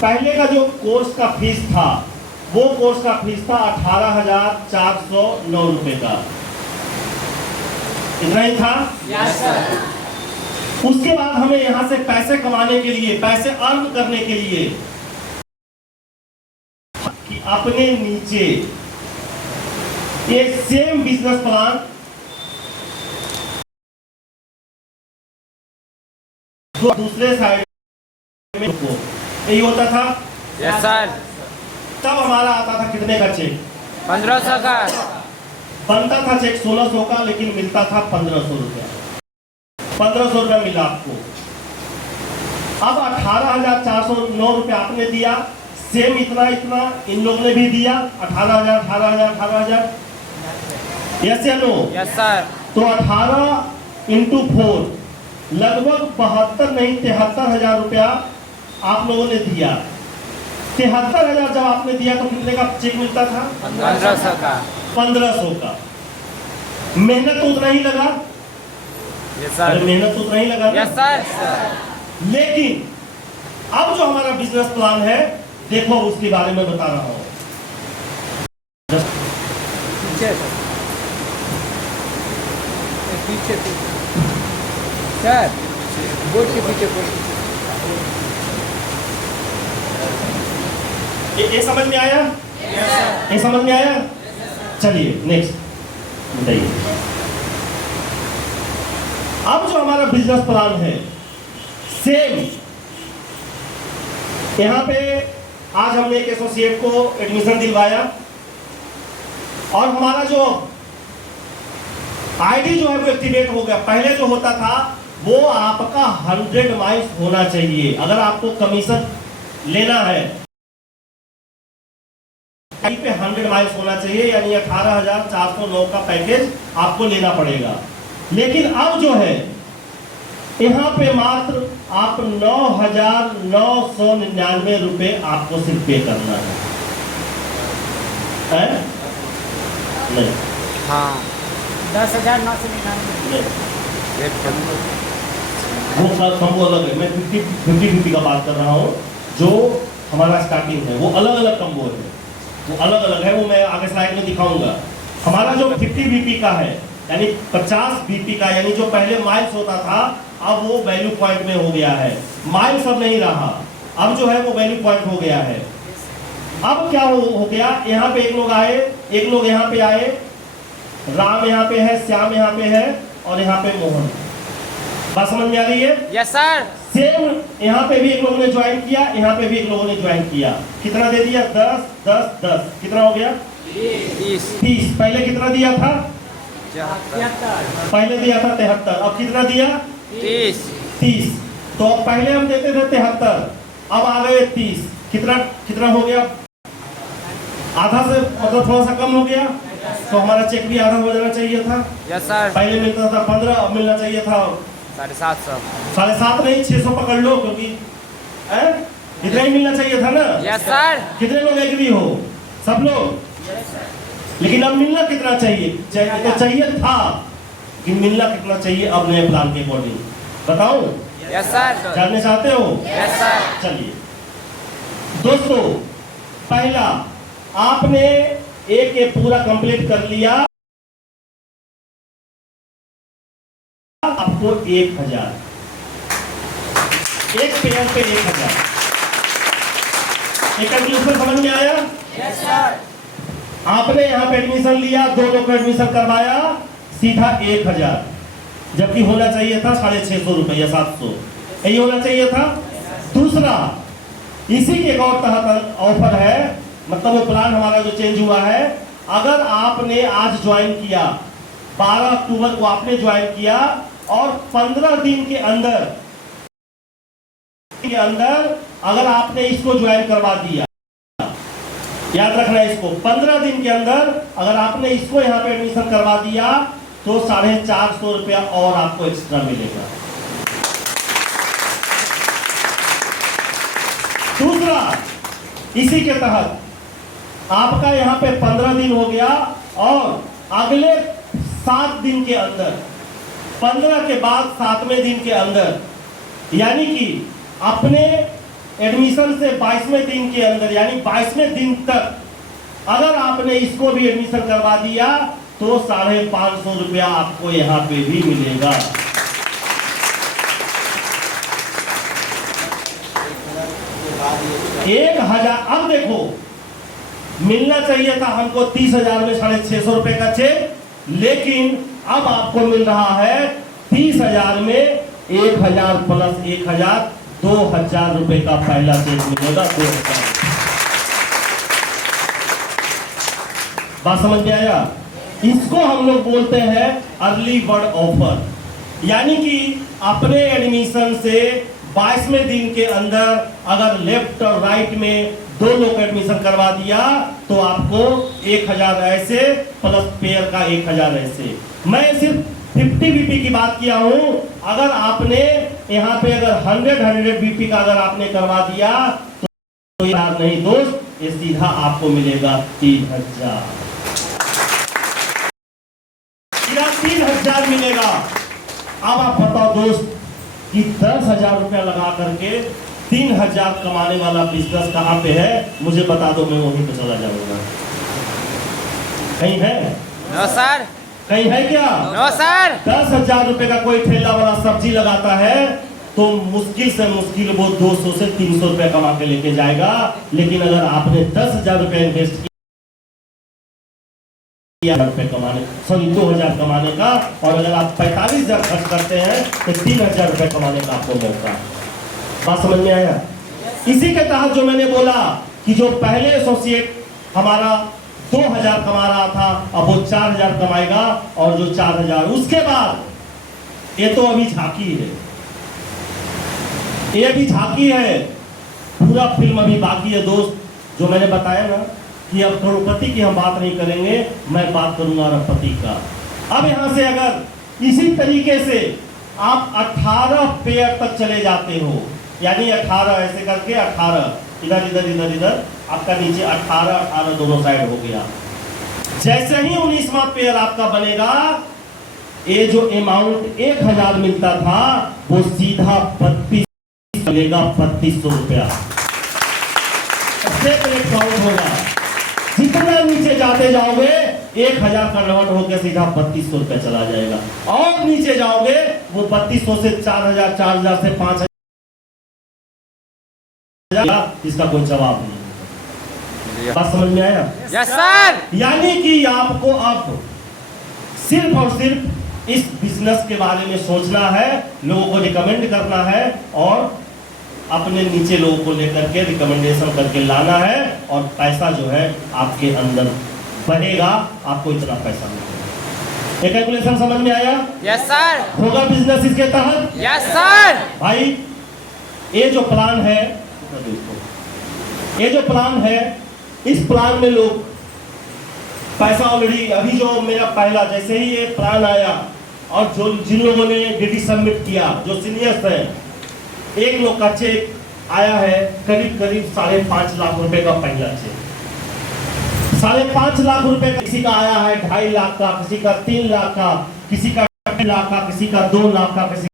पहले का जो कोर्स का फीस था, वो कोर्स का फीस था 18,409 रुपए का। इतना ही था। Yes sir. उसके बाद हमें यहां से पैसे कमाने के लिए, पैसे अर्न करने के लिए कि अपने नीचे ये सेम बिजनेस प्लान दूसरे साइड में यही होता था। Yes sir. तब हमारा आता था कितने का चेक? 1500 का। बनता था चेक 1600 का, लेकिन मिलता था 1500 रुपया। 1500 रुपया मिला आपको। अब 18,409 रुपया आपने दिया, सेम इतना इतना इन लोग ने भी दिया, 18,000 18,000 18,000। यस या नो? Yes sir. तो 18 × 4 लगभग 72 नहीं 73,000 रुपया आप लोगों ने दिया। 73,000 जब आपने दिया तो कितने का चेक मिलता था? 1500 का। 1500 का। मेहनत तो उतना ही लगा। Yes sir. मेहनत तो उतना ही लगा। Yes sir. लेकिन अब जो हमारा बिजनेस प्लान है, देखो उसके बारे में बता रहा हूं। पीछे सर, बोर्ड के पीछे ये समझ में आया? ये समझ में आया? चलिए नेक्स्ट बताइए। अब जो हमारा बिजनेस प्लान है, सेम यहां पे आज हमने एक एसोसिएट को एडमिशन दिलवाया और हमारा जो आईडी जो है वो एक्टिवेट हो गया। पहले जो होता था वो आपका 100 माइल्स होना चाहिए। अगर आपको कमीशन लेना है पे 100 माइल्स होना चाहिए, यानी 18,409 का पैकेज आपको लेना पड़ेगा। लेकिन अब जो है यहाँ पे मात्र आप 9,999 रुपए आपको सिर्फ पे करना है? नहीं। हाँ 10,999। वो कम्बो अलग है। मैं 50-50 का बात कर रहा हूँ। जो हमारा स्टार्टिंग है वो अलग अलग कम्बो है, वो अलग अलग है। वो मैं आगे स्लाइड में दिखाऊंगा। हमारा जो 50 BP का है, यानी 50 BP का, यानी जो पहले माइल्स होता था अब वो वैल्यू पॉइंट में हो गया है। माइल्स अब नहीं रहा, अब जो है वो वैल्यू पॉइंट हो गया है। अब क्या हो गया, यहाँ पे एक लोग आए, एक लोग यहाँ पे आए, राम यहाँ पे है, श्याम यहाँ पे है और यहाँ पे मोहन। बात समझ में आ रही है? Yes sir. सेम यहाँ पे भी एक लोगों ने ज्वाइन किया, यहाँ पे भी एक लोगों ने ज्वाइन किया। कितना दे दिया? 10 10 10। कितना हो गया? 30। पहले कितना दिया था? 73। पहले दिया था 73। अब कितना दिया? 30। तो पहले हम देते थे 73, अब आ गए 30। कितना कितना हो गया? आधा से मतलब थोड़ा सा कम हो गया। तो हमारा चेक भी आधा हो जाना चाहिए था। Yes sir. पहले मिलता था 15, अब मिलना चाहिए था 750। 750 नहीं 600 पकड़ लो, क्योंकि इतना ही मिलना चाहिए था ना। Yes sir. कितने लोग एग्री हो? सब लोग? लेकिन अब मिलना कितना चाहिए? तो चाहिए था कि मिलना कितना चाहिए अब नए प्लान के अकॉर्डिंग बताओ? Yes sir. जानने चाहते हो? Yes sir. चलिए दोस्तों, पहला आपने एक पूरा कंप्लीट कर लिया, आपको 1,000 एक पेयर पे 1,000। एक कैलकुलेशन समझ में आया? Yes sir. आपने यहाँ पे एडमिशन लिया, 2 लोग को एडमिशन करवाया, सीधा 1,000, जबकि होना चाहिए था 650 रुपए या 700, यही होना चाहिए था। दूसरा, इसी के एक और तहत ऑफर है, मतलब वो प्लान हमारा जो चेंज हुआ है, अगर आपने आज ज्वाइन किया, 12 अक्टूबर को आपने ज्वाइन किया और 15 दिन के अंदर अगर आपने इसको ज्वाइन करवा दिया, याद रखना इसको, 15 दिन के अंदर अगर आपने इसको यहाँ पे एडमिशन करवा दिया तो 450 रुपया और आपको एक्स्ट्रा मिलेगा। दूसरा, इसी के तहत आपका यहाँ पे 15 दिन हो गया और अगले 7 दिन के अंदर, 15 के बाद 7वें दिन के अंदर, यानी कि अपने एडमिशन से 22वें दिन के अंदर यानी 22वें दिन तक अगर आपने इसको भी एडमिशन करवा दिया तो 550 रुपया आपको यहाँ पे भी मिलेगा। 1000 अब देखो मिलना चाहिए था हमको 30,000 में 650 रुपए का चेक, लेकिन अब आपको मिल रहा है 30,000 में 1,000 प्लस 1,000 2,000 रुपए का पहला चेक मिलेगा। 2,000 बात समझ में आया? इसको हम लोग बोलते हैं अर्ली बर्ड ऑफर, यानी कि अपने एडमिशन से 22वें दिन के अंदर अगर लेफ्ट और राइट में 2 लोग एडमिशन करवा दिया तो आपको 1,000 ऐसे प्लस पेयर का 1,000 ऐसे। मैं सिर्फ 50 बीपी की बात किया हूं। अगर आपने यहाँ पे अगर 100 बीपी का अगर आपने करवा दिया तो याद नहीं दोस्त, ये सीधा आपको मिलेगा 3,000, सीधा 3,000 मिलेगा। अब आप बताओ दोस्त कि 10,000 रुपया लगा करके 3,000 कमाने वाला बिजनेस कहाँ पे है? मुझे बता दो, मैं वहीं पे चला जाऊंगा। कहीं है? No sir. कहीं है क्या? No sir. 10,000 रुपए का कोई ठेला वाला सब्जी लगाता है तो मुश्किल से मुश्किल वो 200 से 300 रुपया कमा के लेके जाएगा। लेकिन अगर आपने 10,000 रुपया इन्वेस्ट रुपए कमाने 2,000 कमाने का, और अगर आप 45,000 खर्च करते हैं तो 3,000 रुपए कमाने का आपको मौका। बात समझ में आया? इसी के तहत जो मैंने बोला कि जो पहले एसोसिएट हमारा 2,000 कमा रहा था अब वो 4,000 कमाएगा, और जो 4,000 उसके बाद ये तो अभी झांकी है, ये भी झांकी है, पूरा फिल्म अभी बाकी है दोस्त। जो मैंने बताया ना कि अब करोड़पति की हम बात नहीं करेंगे, मैं बात करूंगा अरबपति का। अब यहां से अगर इसी तरीके से आप 18 पेयर तक चले जाते हो, यानी 18 ऐसे करके 18 इधर इधर इधर इधर आपका नीचे 18 दोनों साइड हो गया। जैसे ही 19वां पेयर आपका बनेगा, ये जो अमाउंट 1,000 मिलता था वो सीधा 32 मिलेगा, 3200 रुपया सेपरेट काउंट होगा। जितना नीचे जाते जाओगे 1,000 कन्वर्ट होकर सीधा 3200 रुपया चला जाएगा, और नीचे जाओगे वो 3200 से 4,000 4,000 से 5,000, इसका कोई जवाब नहीं। बात समझ में आया? Yes sir. यानी कि आपको अब सिर्फ और सिर्फ इस बिजनेस के बारे में सोचना है, लोगों को रिकमेंड करना है, और अपने नीचे लोगों को लेकर के रिकमेंडेशन करके लाना है, और पैसा जो है आपके अंदर बढ़ेगा, आपको इतना पैसा मिलेगा। ये कैलकुलेशन समझ में आया? Yes sir. होगा बिजनेस इसके तहत? Yes sir. भाई ये जो प्लान है, ये जो प्लान है, इस प्लान में लोग पैसा ऑलरेडी अभी जो मेरा पहला जैसे ही ये प्लान आया और जो जिन लोगों ने डीडी सबमिट किया, जो सीनियर्स हैं, एक लोग का चेक आया है करीब करीब 5.5 लाख रुपए का पहला चेक। 5.5 लाख रुपए का किसी का आया है, 2.5 लाख का, किसी का 3 लाख का, किसी का 2 लाख का, किसी का 2 लाख का, किसी